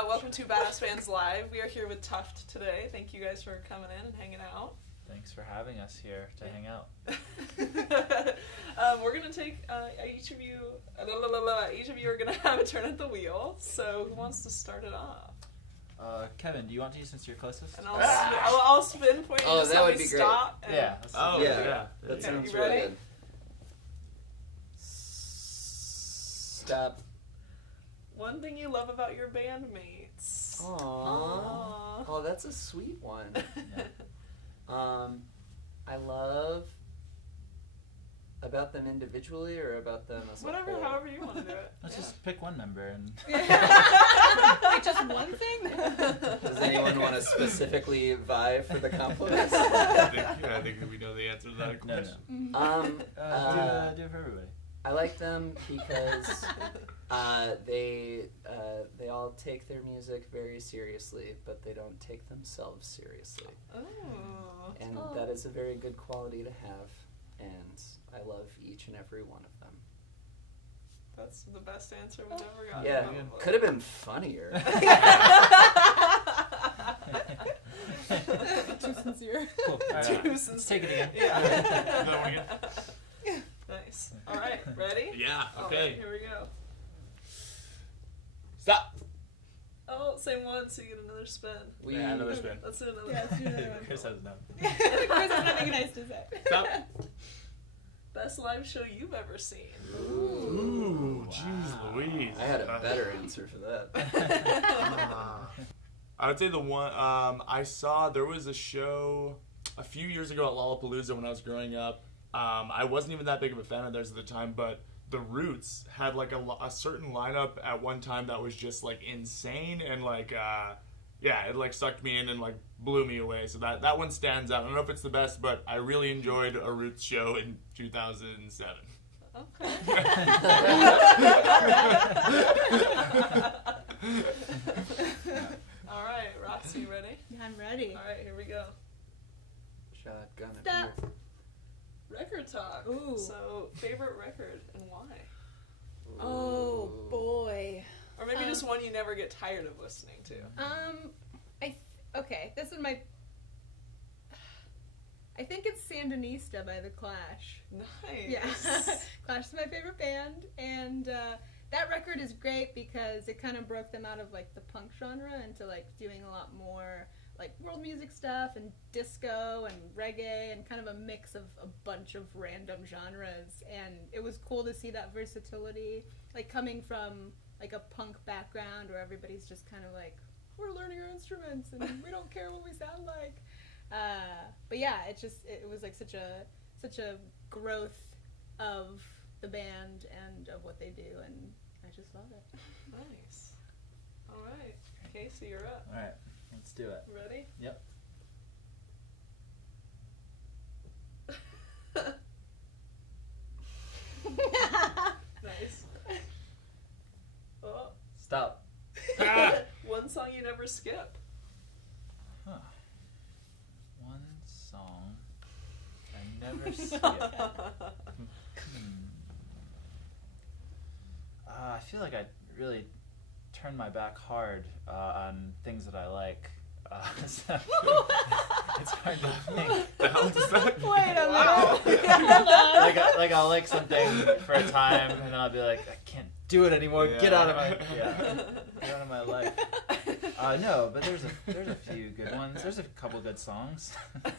Welcome to Badass Fans Live. We are here with TUFT today. Thank you guys for coming in and hanging out. Thanks for having us here to hang out. We're gonna take each of you are gonna have a turn at the wheel. So who wants to start it off? Kevin, do you want to since you're closest? And I'll spin for you. Oh, just that let would me be great. stop. Yeah. Yeah. That Okay, sounds you really ready? good. Stop. One thing you love about your bandmates. Aww. Oh, that's a sweet one. I love about them individually or about them as a whole? However you want to do it. Let's just pick one member and. Wait, just one thing? Does anyone want to specifically vie for the compliments? I think we know the answer to that question. No. Do it for everybody. I like them because they all take their music very seriously, but they don't take themselves seriously. Oh. And that is a very good quality to have, and I love each and every one of them. That's the best answer we've ever gotten. Yeah, probably. could have been funnier. Too sincere. Cool. All right, Too let's sincere. take it again. Yeah. That one again? Nice. All right, ready? Yeah, All okay. right, here we go. Stop! Oh, say one so you get another spin. Yeah, another spin. Let's do another Yeah, one. let's do another one. Chris has no. Chris has nothing nice to say. Stop! Best live show you've ever seen. Ooh, jeez Louise. I had a better answer for that. I would say the one I saw, there was a show a few years ago at Lollapalooza when I was growing up. I wasn't even that big of a fan of theirs at the time, but the Roots had like a certain lineup at one time that was just like insane and like it like sucked me in and like blew me away. So that one stands out. I don't know if it's the best, but I really enjoyed a Roots show in 2007. Okay. All right, Roxy, you ready? I'm ready. All right, here we go. Shotgun it. Stop. Record talk. Ooh. So, favorite record and why? Oh boy. Or maybe just one you never get tired of listening to. Okay, this is my. I think it's Sandinista by The Clash. Nice. Yeah, Clash is my favorite band, and that record is great because it kind of broke them out of like the punk genre into like doing a lot more like world music stuff and disco and reggae and kind of a mix of a bunch of random genres, and it was cool to see that versatility, like coming from like a punk background where everybody's just kind of like, we're learning our instruments and we don't care what we sound like. But yeah, it was like such a growth of the band and of what they do, and I just love it. Nice. All right, Kasey, you're up. All right, let's do it. Ready? Yep. Nice. Oh. Stop. One song you never skip. Huh. One song I never skip. I feel like I really turn my back hard on things that I like. So it's hard to think. The hell is that? Wait a minute. Like I'll like something for a time, and then I'll be like, I can't do it anymore. Yeah. Get out of my get out of my life. No, but there's a few good ones. There's a couple good songs.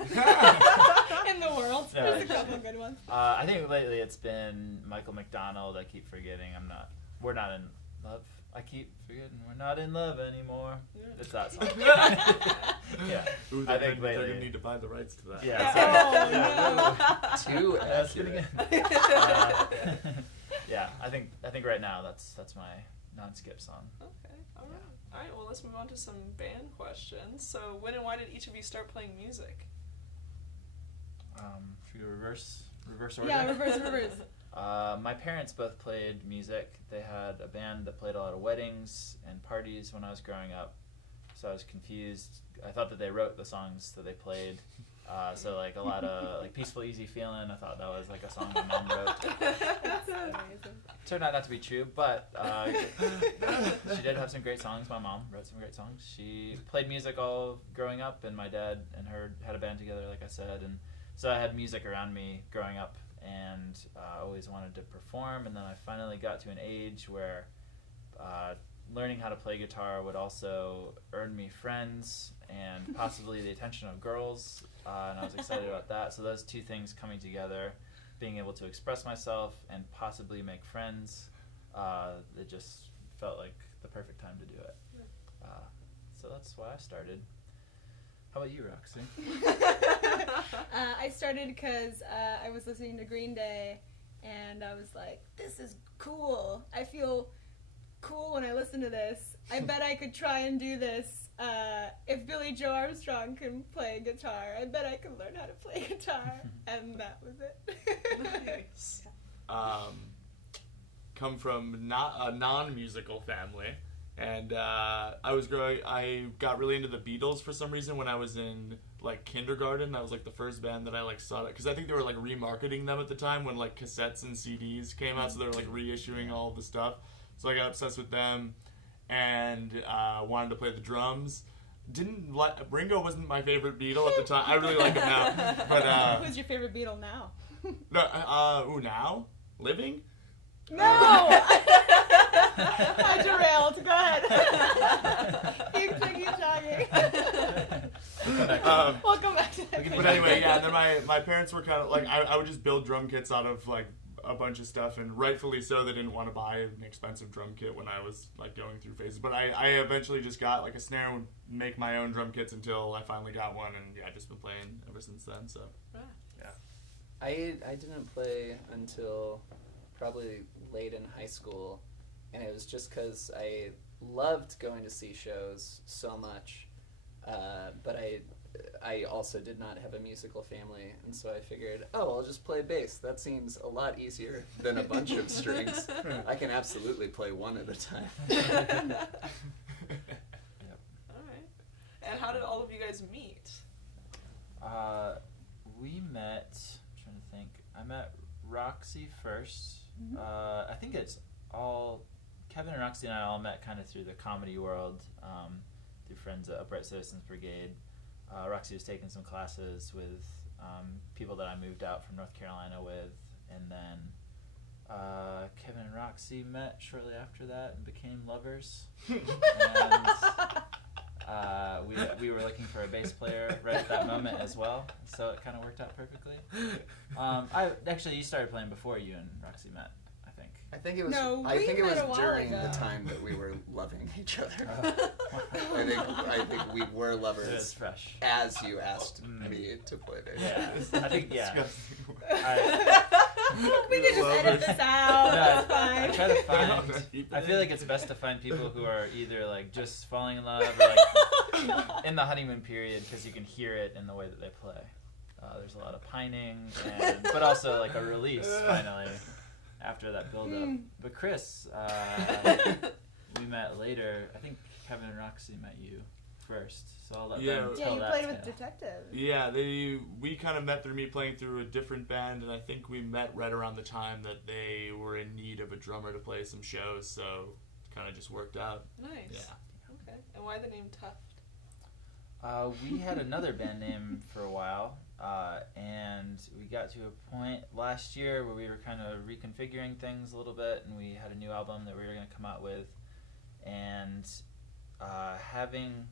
In the world, No, there's a couple of good ones. I think lately it's been Michael McDonald. I keep forgetting. We're not in love. I keep forgetting we're not in love anymore. Yeah. It's that song. Yeah. Ooh, I think they're lately. gonna need to buy the rights to that. Yeah. Too That's pretty accurate. good. Yeah, I think right now that's my non-skip song. Okay. All right. All right. Well, let's move on to some band questions. So, when and why did each of you start playing music? Should we go reverse order? Yeah, reverse. My parents both played music. They had a band that played a lot of weddings and parties when I was growing up. So I was confused. I thought that they wrote the songs that they played. So like a lot of like Peaceful Easy Feeling, I thought that was like a song my mom wrote. That's amazing. Turned out not to be true, but she did have some great songs. My mom wrote some great songs. She played music all growing up, and my dad and her had a band together, like I said, and so I had music around me growing up, and always wanted to perform. And then I finally got to an age where learning how to play guitar would also earn me friends and possibly the attention of girls, and I was excited about that. So those two things coming together, being able to express myself and possibly make friends, it just felt like the perfect time to do it. So that's why I started. How about you, Roxy? I started because I was listening to Green Day, and I was like, this is cool. I feel cool when I listen to this. I bet I could try and do this. If Billy Joe Armstrong can play guitar, I bet I could learn how to play guitar. And that was it. Nice. Come from not a non-musical family, and I got really into the Beatles for some reason when I was in like kindergarten. That was like the first band that I like saw it, because I think they were like remarketing them at the time when like cassettes and CDs came out, so they were like reissuing all of the stuff. So I got obsessed with them, and wanted to play the drums. Ringo wasn't my favorite Beatle at the time. I really like him now. But who's your favorite Beatle now? now? Living? No! I derailed. Go ahead. keep talking. We'll come back to that. But anyway, yeah, then my parents were kind of like, I would just build drum kits out of like a bunch of stuff, and rightfully so, they didn't want to buy an expensive drum kit when I was like going through phases. But I eventually just got like a snare and would make my own drum kits until I finally got one, and yeah, I've just been playing ever since then. So yeah. I didn't play until probably late in high school, and it was just because I loved going to see shows so much, but I also did not have a musical family, and so I figured, I'll just play bass. That seems a lot easier than a bunch of strings. I can absolutely play one at a time. Yep. All right. And how did all of you guys meet? We met, I'm trying to think, I met Roxy first. Mm-hmm. I think it's all, Kevin and Roxy and I all met kind of through the comedy world, through friends at Upright Citizens Brigade. Roxy was taking some classes with people that I moved out from North Carolina with, and then Kevin and Roxy met shortly after that and became lovers. And we were looking for a bass player right at that moment as well, so it kind of worked out perfectly. You started playing before you and Roxy met, I think. I think it was. No, I think it we was met a while during ago. the time that we were loving each other. I think we were lovers. It was fresh. As you asked me to play bass. Yeah, I think Disgusting. We can just edit this out. No, It's I fine. try to find. I feel like it's best to find people who are either like just falling in love or like in the honeymoon period, because you can hear it in the way that they play. There's a lot of pining, but also like a release finally after that build up. But Chris, we met later. I think Kevin and Roxy met you first, so I'll let them Yeah, tell you that played tale. with Detective. Yeah, we kind of met through me playing through a different band, and I think we met right around the time that they were in need of a drummer to play some shows, so it kind of just worked out. Nice. Yeah. Okay. And why the name TUFT? We had another band name for a while, and we got to a point last year where we were kind of reconfiguring things a little bit, and we had a new album that we were going to come out with, and having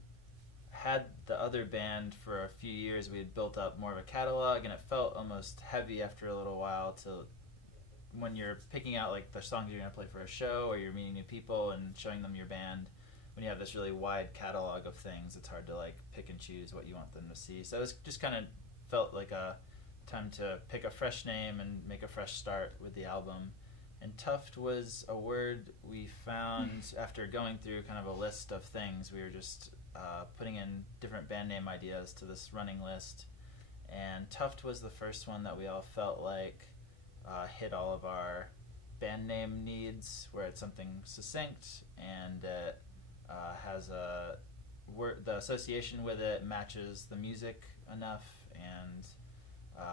had the other band for a few years, we had built up more of a catalog, and it felt almost heavy after a little while when you're picking out like the songs you're going to play for a show, or you're meeting new people and showing them your band. When you have this really wide catalog of things, it's hard to like pick and choose what you want them to see. So it was just kind of felt like a time to pick a fresh name and make a fresh start with the album. And TUFT was a word we found after going through kind of a list of things. We were just putting in different band name ideas to this running list, and TUFT was the first one that we all felt like hit all of our band name needs, where it's something succinct and it has a the association with it matches the music enough, and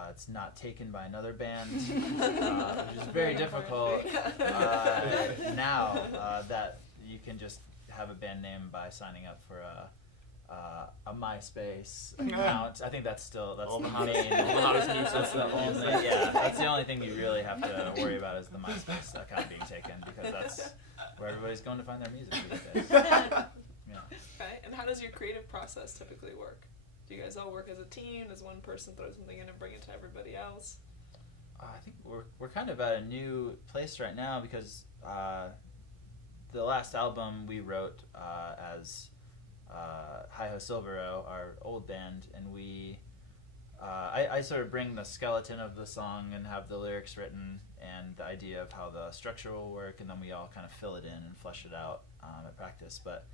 it's not taken by another band, which is very difficult now that you can just have a band name by signing up for a MySpace account. I think that's the main. That's the only thing you really have to worry about is the MySpace account being taken, because that's where everybody's going to find their music these days. Yeah. Okay, and how does your creative process typically work? Do you guys all work as a team? Does one person throw something in and bring it to everybody else? I think we're kind of at a new place right now, because the last album we wrote as Hi Ho Silvero, our old band, and I sort of bring the skeleton of the song and have the lyrics written and the idea of how the structure will work, and then we all kind of fill it in and flesh it out at practice. But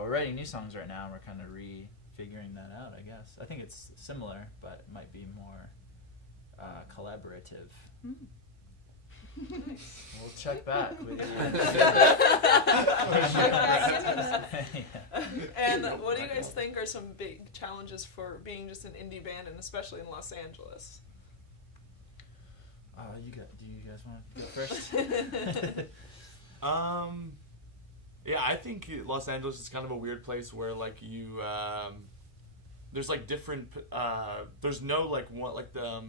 we're writing new songs right now, and we're kind of refiguring that out, I guess. I think it's similar, but it might be more collaborative. We'll check back with you. And what do you guys think are some big challenges for being just an indie band, and especially in Los Angeles? Do you guys want to go first? Yeah, I think Los Angeles is kind of a weird place where like you there's like different there's no like one like the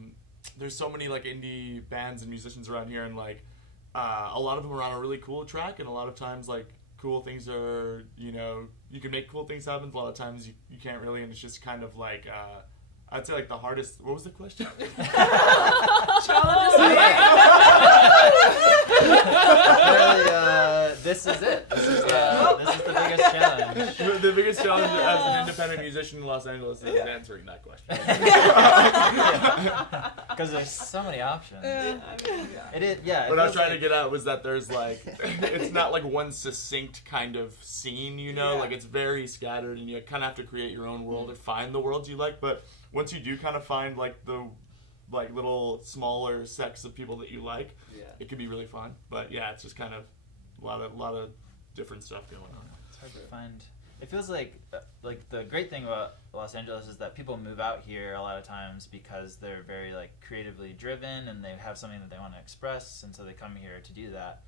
there's so many like indie bands and musicians around here, and like a lot of them are on a really cool track, and a lot of times like cool things are, you know, you can make cool things happen. A lot of times you can't really, and it's just kind of like I'd say like the hardest. What was the question? This is it. This is the biggest challenge. The biggest challenge as an independent musician in Los Angeles is answering that question. Because there's so many options. It is, What I was trying to get at was that there's like, it's not like one succinct kind of scene, you know? Yeah. Like it's very scattered, and you kind of have to create your own world or find the worlds you like. But once you do kind of find like the like little smaller sects of people that you like, it can be really fun. But yeah, it's just kind of a lot of different stuff going on. It's hard to find. It feels like the great thing about Los Angeles is that people move out here a lot of times because they're very like creatively driven, and they have something that they want to express, and so they come here to do that.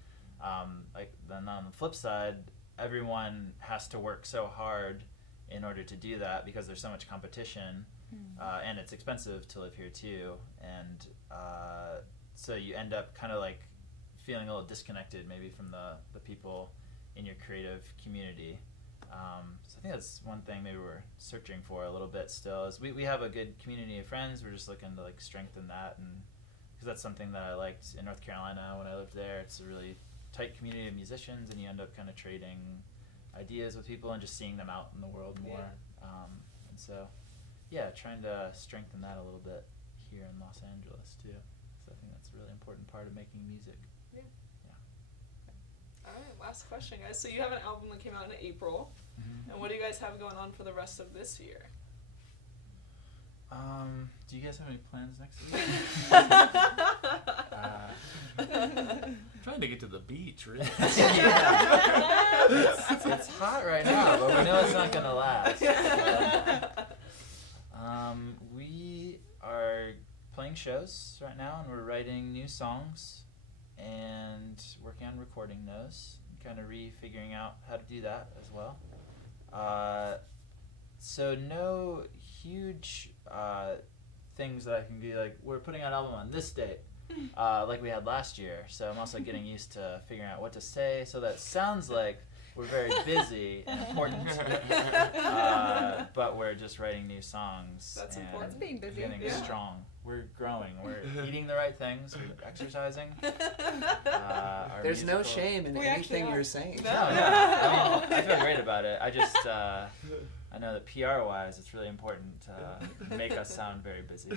Like then on the flip side, everyone has to work so hard in order to do that because there's so much competition, and it's expensive to live here too, and so you end up kind of like feeling a little disconnected maybe from the people in your creative community. So I think that's one thing maybe we're searching for a little bit still, is we have a good community of friends. We're just looking to like strengthen that, and because that's something that I liked in North Carolina when I lived there. It's a really tight community of musicians, and you end up kind of trading ideas with people and just seeing them out in the world more. And so trying to strengthen that a little bit here in Los Angeles too. So I think that's a really important part of making music. All right, last question, guys. So you have an album that came out in April, and what do you guys have going on for the rest of this year? Do you guys have any plans next week? Trying to get to the beach, really. It's hot right now, but we know it's not going to last. We are playing shows right now, and we're writing new songs and working on recording those, kind of refiguring out how to do that as well. So no huge things that I can be like, we're putting out an album on this date, like we had last year. So I'm also getting used to figuring out what to say so that it sounds like we're very busy and important, but we're just writing new songs. That's and important. That's being busy. Getting Yeah. strong. We're growing. We're eating the right things. We're exercising. Our There's no musical- shame in We actually anything are. you're saying. No. I mean, I feel great about it. I just, I know that PR-wise, it's really important to make us sound very busy.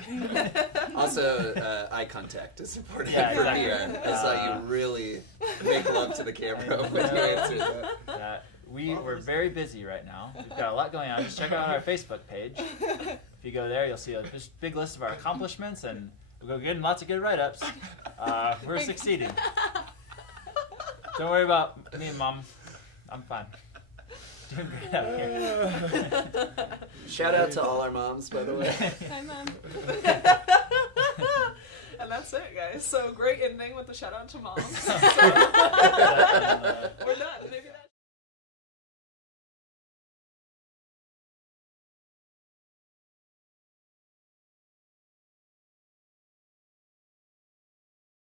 Also, eye contact is important Yeah, for exactly. PR. I saw you really make love to the camera when you answered that. We're very busy right now. We've got a lot going on. Just check out our Facebook page. If you go there, you'll see a just big list of our accomplishments, and we're getting lots of good write-ups. We're succeeding. Don't worry about me and Mom. I'm fine. doing great out here. Shout out to all our moms, by the way. Hi, Mom. And that's it, guys. So great ending with the shout out to moms. So, we're done. Maybe that.